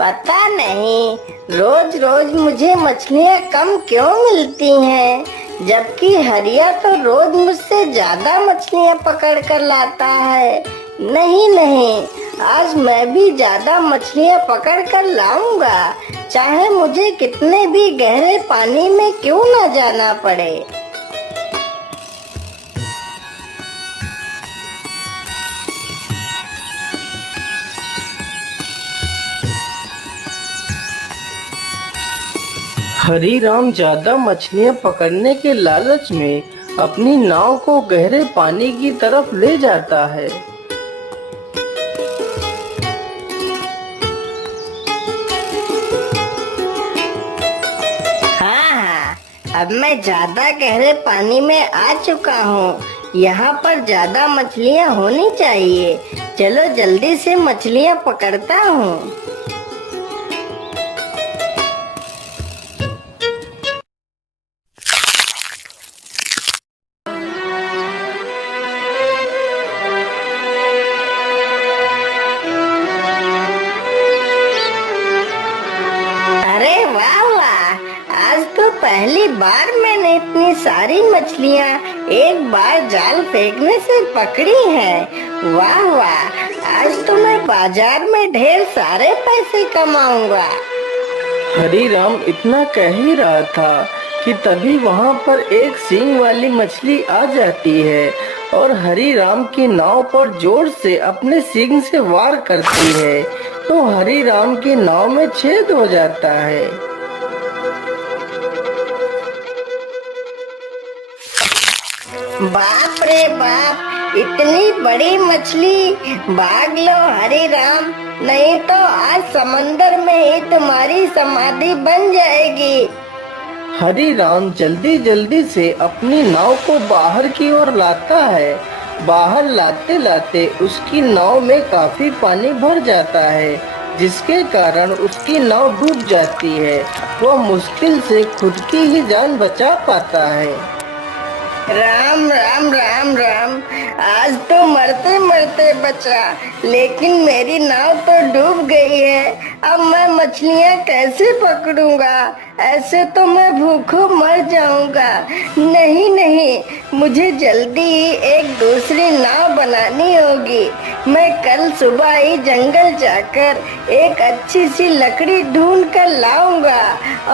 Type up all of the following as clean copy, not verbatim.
पता नहीं रोज रोज मुझे मछलियाँ कम क्यों मिलती हैं, जबकि हरिया तो रोज मुझसे ज्यादा मछलियाँ पकड़ कर लाता है। नहीं नहीं, आज मैं भी ज्यादा मछलियाँ पकड़ कर लाऊंगा, चाहे मुझे कितने भी गहरे पानी में क्यों न जाना पड़े। हरी राम ज्यादा मछलियां पकड़ने के लालच में अपनी नाव को गहरे पानी की तरफ ले जाता है। हाँ, अब मैं ज्यादा गहरे पानी में आ चुका हूँ। यहाँ पर ज्यादा मछलियाँ होनी चाहिए। चलो जल्दी से मछलियाँ पकड़ता हूँ। अरे वाह वाह, आज तो पहली बार मैंने इतनी सारी मछलियाँ एक बार जाल फेंकने से पकड़ी हैं। वाह वाह, आज तो मैं बाजार में ढेर सारे पैसे कमाऊंगा। हरी राम इतना कह ही रहा था कि तभी वहाँ पर एक सींग वाली मछली आ जाती है और हरी राम की नाव पर जोर से अपने सींग से वार करती है, तो हरी राम की नाव में छेद हो जाता है। बाप रे बाप, इतनी बड़ी मछली! भाग लो हरी राम, नहीं तो आज समंदर में ही तुम्हारी समाधि बन जाएगी। हरी राम जल्दी जल्दी से अपनी नाव को बाहर की ओर लाता है। बाहर लाते लाते उसकी नाव में काफी पानी भर जाता है, जिसके कारण उसकी नाव डूब जाती है। वह मुश्किल से खुद की ही जान बचा पाता है। राम राम राम राम, आज तो मरते मरते बचा, लेकिन मेरी नाव तो डूब गई है। अब मैं मछलियाँ कैसे पकड़ूंगा? ऐसे तो मैं भूखों मर जाऊंगा। नहीं नहीं, मुझे जल्दी ही एक दूसरी नाव बनानी होगी। मैं कल सुबह ही जंगल जाकर एक अच्छी सी लकड़ी ढूंढ कर लाऊंगा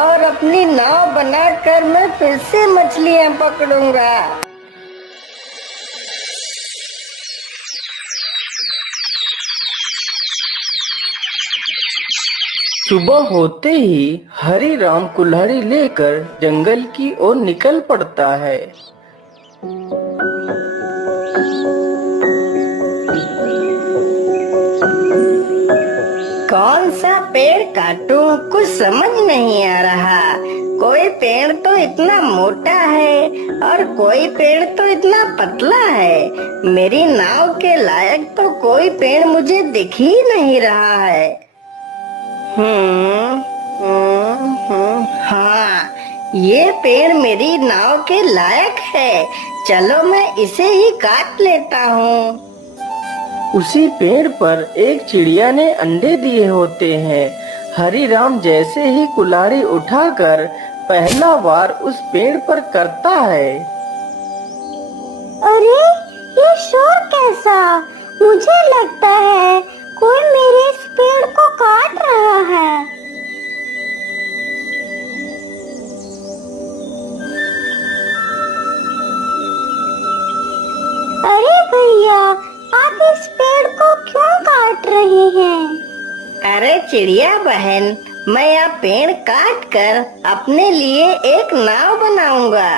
और अपनी नाव बनाकर मैं फिर से मछलियाँ पकड़ूंगा। सुबह होते ही हरी राम कुल्हाड़ी लेकर जंगल की ओर निकल पड़ता है। कौन सा पेड़ काटूं, कुछ समझ नहीं आ रहा। कोई पेड़ तो इतना मोटा है और कोई पेड़ तो इतना पतला है। मेरी नाव के लायक तो कोई पेड़ मुझे दिख ही नहीं रहा है। हाँ, ये पेड़ मेरी नाव के लायक है। चलो मैं इसे ही काट लेता हूँ। उसी पेड़ पर एक चिड़िया ने अंडे दिए होते हैं। हरी राम जैसे ही कुल्हाड़ी उठाकर पहला वार उस पेड़ पर करता है। अरे, ये शोर कैसा? मुझे लगता है कोई मेरे इस पेड़ को काट रहा है। अरे भैया, आप इस पेड़ को क्यों काट रहे हैं? अरे चिड़िया बहन, मैं यह पेड़ काट कर अपने लिए एक नाव बनाऊंगा।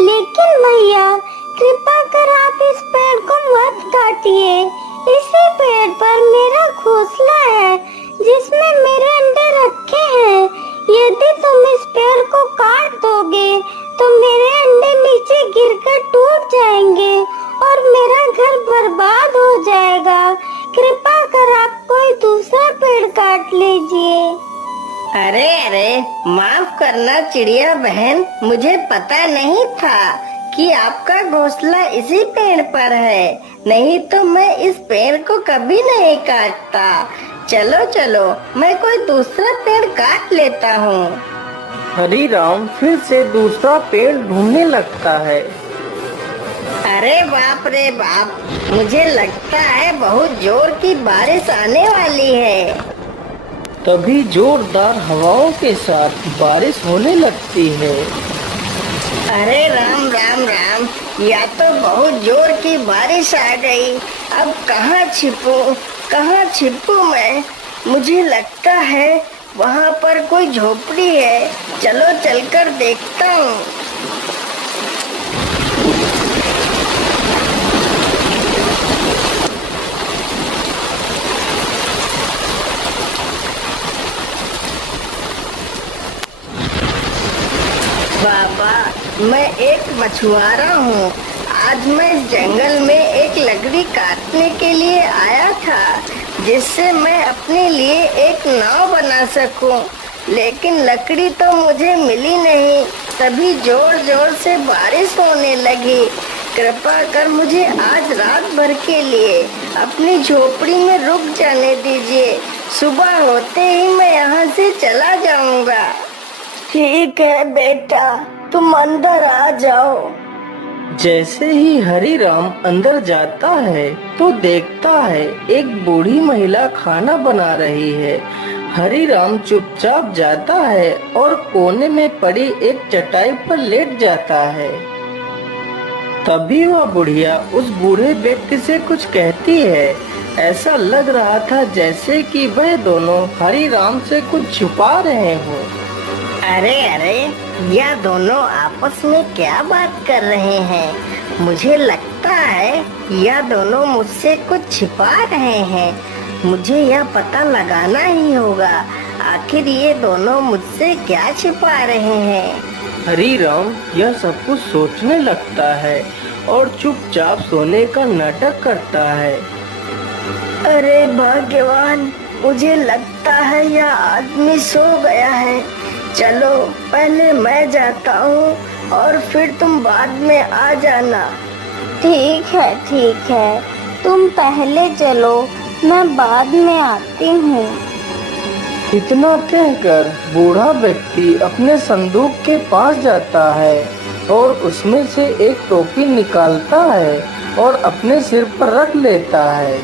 लेकिन भैया, कृपा कर आप इस पेड़ को मत काटिए। इसी पेड़ पर मेरा घोंसला है, जिसमें मेरे अंडे रखे हैं। यदि तुम इस पेड़ को काट दोगे, तो मेरे अंडे नीचे गिरकर टूट जाएंगे और मेरा घर बर्बाद हो जाएगा। कृपा कर आप कोई दूसरा पेड़ काट लीजिए। अरे अरे, माफ करना चिड़िया बहन, मुझे पता नहीं था कि आपका घोंसला इसी पेड़ पर है। नहीं तो मैं इस पेड़ को कभी नहीं काटता। चलो चलो, मैं कोई दूसरा पेड़ काट लेता हूँ। हरी राम फिर से दूसरा पेड़ ढूंढने लगता है। अरे बाप रे बाप, मुझे लगता है बहुत जोर की बारिश आने वाली है। तभी जोरदार हवाओं के साथ बारिश होने लगती है। अरे राम राम राम, या तो बहुत जोर की बारिश आ गई। अब कहाँ छिपूं मैं? मुझे लगता है वहाँ पर कोई झोपड़ी है। चलो चलकर देखता हूँ। बाबा, मैं एक मछुआरा हूँ। आज मैं इस जंगल में एक लकड़ी काटने के लिए आया था, जिससे मैं अपने लिए एक नाव बना सकूं। लेकिन लकड़ी तो मुझे मिली नहीं। तभी जोर जोर से बारिश होने लगी। कृपा कर मुझे आज रात भर के लिए अपनी झोपड़ी में रुक जाने दीजिए। सुबह होते ही मैं यहाँ से चला जाऊंगा। ठीक है बेटा, तुम अंदर आ जाओ। जैसे ही हरी राम अंदर जाता है तो देखता है एक बूढ़ी महिला खाना बना रही है। हरी राम चुपचाप जाता है और कोने में पड़ी एक चटाई पर लेट जाता है। तभी वह बुढ़िया उस बूढ़े व्यक्ति से कुछ कहती है। ऐसा लग रहा था जैसे कि वह दोनों हरी राम से कुछ छुपा रहे हों। अरे अरे, यह दोनों आपस में क्या बात कर रहे हैं? मुझे लगता है यह दोनों मुझसे कुछ छिपा रहे हैं। मुझे यह पता लगाना ही होगा, आखिर ये दोनों मुझसे क्या छिपा रहे हैं। हरी राम यह सब कुछ सोचने लगता है और चुपचाप सोने का नाटक करता है। अरे भगवान, मुझे लगता है यह आदमी सो गया है। चलो पहले मैं जाता हूँ और फिर तुम बाद में आ जाना। ठीक है, तुम पहले चलो, मैं बाद में आती हूँ। इतना कहकर बूढ़ा व्यक्ति अपने संदूक के पास जाता है और उसमें से एक टोपी निकालता है और अपने सिर पर रख लेता है।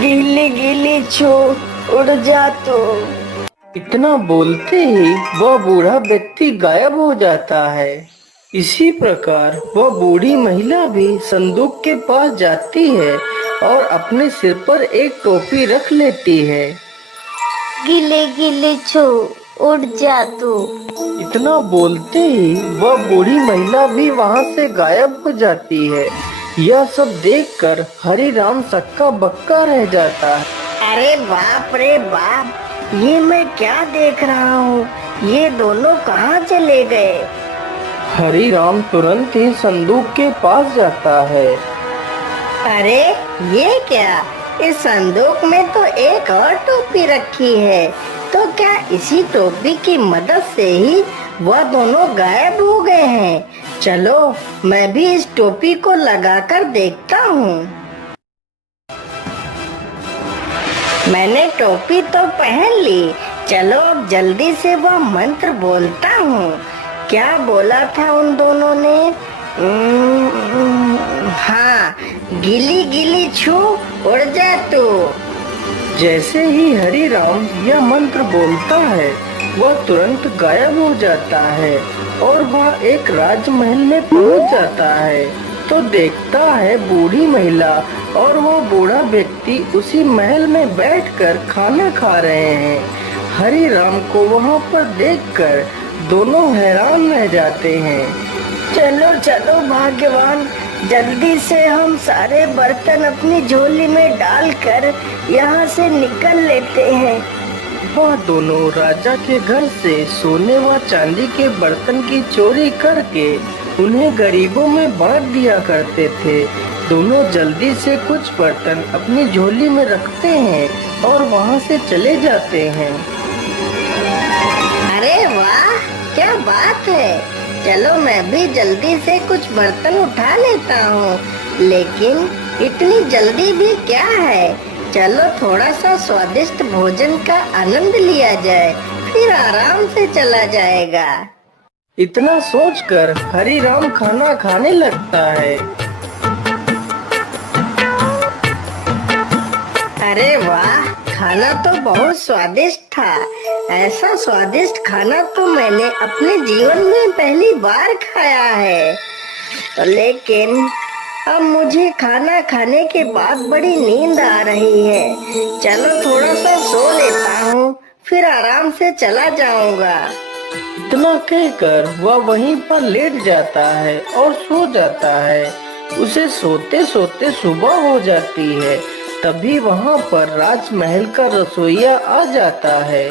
गीली गीली छू उड़ जा तू। इतना बोलते ही वह बूढ़ा व्यक्ति गायब हो जाता है। इसी प्रकार वह बूढ़ी महिला भी संदूक के पास जाती है और अपने सिर पर एक टोपी रख लेती है। गिले गिले छू उड़ जा तू। इतना बोलते ही वह बूढ़ी महिला भी वहाँ से गायब हो जाती है। यह सब देखकर हरी राम सक्का बक्का रह जाता है। अरे बाप रे बाप, ये मैं क्या देख रहा हूँ? ये दोनों कहाँ चले गए? हरी राम तुरंत ही संदूक के पास जाता है। अरे ये क्या? इस संदूक में तो एक और टोपी रखी है। तो क्या इसी टोपी की मदद से ही वह दोनों गायब हो गए हैं? चलो मैं भी इस टोपी को लगाकर देखता हूँ। मैंने टोपी तो पहन ली। चलो अब जल्दी से वह मंत्र बोलता हूँ। क्या बोला था उन दोनों ने? हाँ, गिली गिली छू उड़ जा तू। जैसे ही हरी राम यह मंत्र बोलता है वह तुरंत गायब हो जाता है और वह एक राजमहल में पहुंच जाता है। तो देखता है बूढ़ी महिला और वो बूढ़ा व्यक्ति उसी महल में बैठकर खाना खा रहे हैं। हरी राम को वहाँ पर देखकर दोनों हैरान रह जाते हैं। चलो चलो भाग्यवान, जल्दी से हम सारे बर्तन अपनी झोली में डालकर यहाँ से निकल लेते हैं। वह दोनों राजा के घर से सोने व चांदी के बर्तन की चोरी करके उन्हें गरीबों में बांट दिया करते थे। दोनों जल्दी से कुछ बर्तन अपनी झोली में रखते हैं और वहाँ से चले जाते हैं। अरे वाह, क्या बात है! चलो मैं भी जल्दी से कुछ बर्तन उठा लेता हूँ। लेकिन इतनी जल्दी भी क्या है? चलो थोड़ा सा स्वादिष्ट भोजन का आनंद लिया जाए, फिर आराम से चला जाएगा। इतना सोचकर हरिराम खाना खाने लगता है। अरे वाह, खाना तो बहुत स्वादिष्ट था। ऐसा स्वादिष्ट खाना तो मैंने अपने जीवन में पहली बार खाया है। लेकिन अब मुझे खाना खाने के बाद बड़ी नींद आ रही है। चलो थोड़ा सा सो लेता हूँ, फिर आराम से चला जाऊंगा। इतना कहकर वह वहीं पर लेट जाता है और सो जाता है। उसे सोते सोते सुबह हो जाती है। तभी वहाँ पर राजमहल का रसोइया आ जाता है।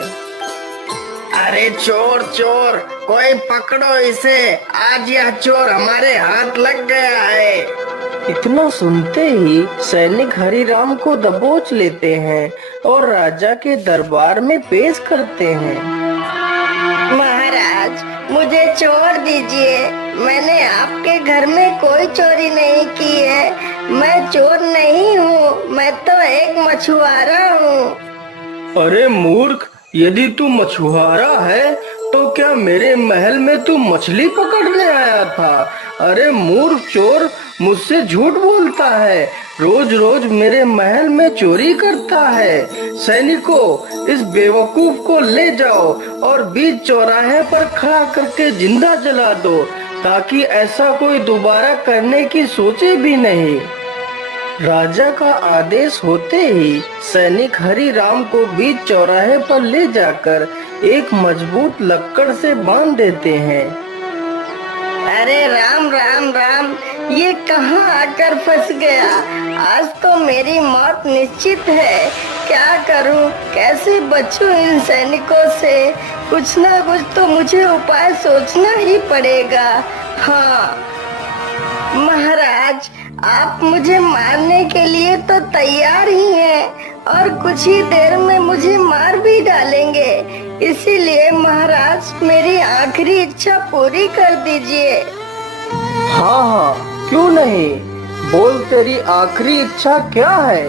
अरे चोर चोर, कोई पकड़ो इसे, आज यह चोर हमारे हाथ लग गया है। इतना सुनते ही सैनिक हरिराम को दबोच लेते हैं और राजा के दरबार में पेश करते हैं। महाराज, मुझे छोड़ दीजिए। मैंने आपके घर में कोई चोरी नहीं की है। मैं चोर नहीं हूँ, मैं तो एक मछुआरा हूँ। अरे मूर्ख, यदि तू मछुआरा है तो क्या मेरे महल में तू मछली पकड़ने आया था? अरे मूर्ख चोर, मुझसे झूठ बोलता है, रोज रोज मेरे महल में चोरी करता है। सैनिकों, इस बेवकूफ को ले जाओ और बीच चौराहे पर खड़ा करके जिंदा जला दो, ताकि ऐसा कोई दोबारा करने की सोचे भी नहीं। राजा का आदेश होते ही सैनिक हरिराम को बीच चौराहे पर ले जाकर एक मजबूत लक्कड़ से बांध देते हैं। अरे राम राम राम, ये कहाँ आकर फंस गया? आज तो मेरी मौत निश्चित है। क्या करूं, कैसे बचूं इन सैनिकों से? कुछ ना कुछ तो मुझे उपाय सोचना ही पड़ेगा। हाँ महाराज, आप मुझे मारने के लिए तो तैयार ही हैं और कुछ ही देर में मुझे मार भी डालेंगे। इसीलिए महाराज, मेरी आखिरी इच्छा पूरी कर दीजिए। हाँ हाँ, क्यों नहीं, बोल तेरी आखिरी इच्छा क्या है?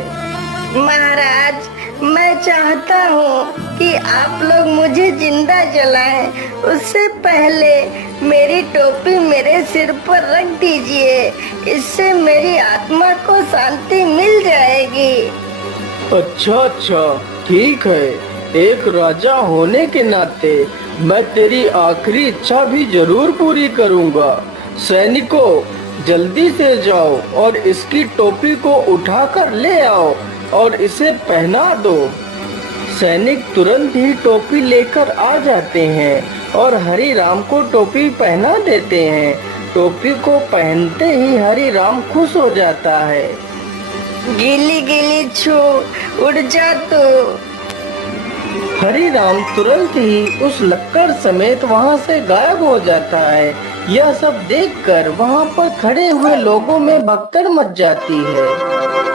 महाराज, मैं चाहता हूँ कि आप लोग मुझे जिंदा जलाएं। उससे पहले मेरी टोपी मेरे सिर पर रख दीजिए। इससे मेरी आत्मा को शांति मिल जाएगी। अच्छा अच्छा, ठीक है। एक राजा होने के नाते मैं तेरी आखिरी इच्छा भी जरूर पूरी करूँगा। सैनिकों, जल्दी से जाओ और इसकी टोपी को उठाकर ले आओ और इसे पहना दो। सैनिक तुरंत ही टोपी लेकर आ जाते हैं और हरिराम को टोपी पहना देते हैं। टोपी को पहनते ही हरिराम खुश हो जाता है। गिली गिली छू, उड़ जा तू। हरिराम तुरंत ही उस लक्कड़ समेत वहां से गायब हो जाता है। यह सब देखकर वहां पर खड़े हुए लोगों में भगदड़ मच जाती है।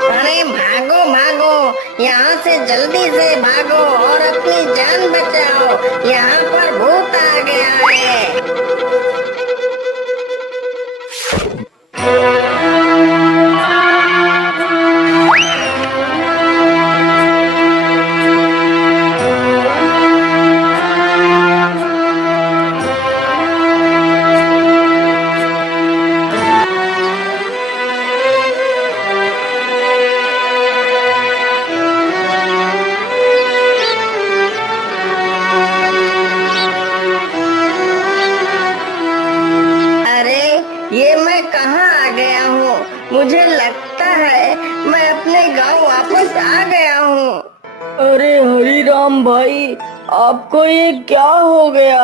अरे भागो भागो, यहाँ से जल्दी से भागो और अपनी जान बचाओ। यहाँ पर भूत आ गया है। ये मैं कहाँ आ गया हूँ? मुझे लगता है मैं अपने गांव वापस आ गया हूँ। अरे हरिराम भाई, आपको ये क्या हो गया?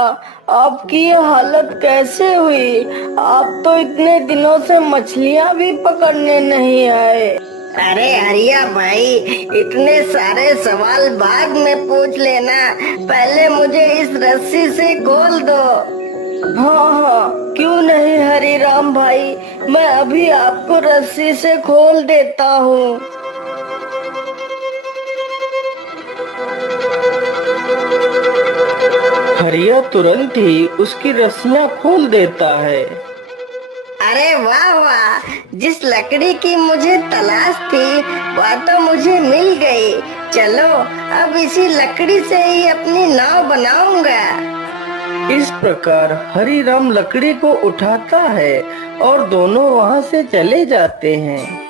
आपकी ये हालत कैसे हुई? आप तो इतने दिनों से मछलियाँ भी पकड़ने नहीं आए। अरे हरिया भाई, इतने सारे सवाल बाद में पूछ लेना, पहले मुझे इस रस्सी से खोल दो। हाँ हाँ, क्यों नहीं हरिराम भाई, मैं अभी आपको रस्सी से खोल देता हूँ। हरिया तुरंत ही उसकी रस्सियाँ खोल देता है। अरे वाह वाह, जिस लकड़ी की मुझे तलाश थी वह तो मुझे मिल गई। चलो अब इसी लकड़ी से ही अपनी नाव बनाऊंगा। इस प्रकार हरी राम लकड़ी को उठाता है और दोनों वहाँ से चले जाते हैं।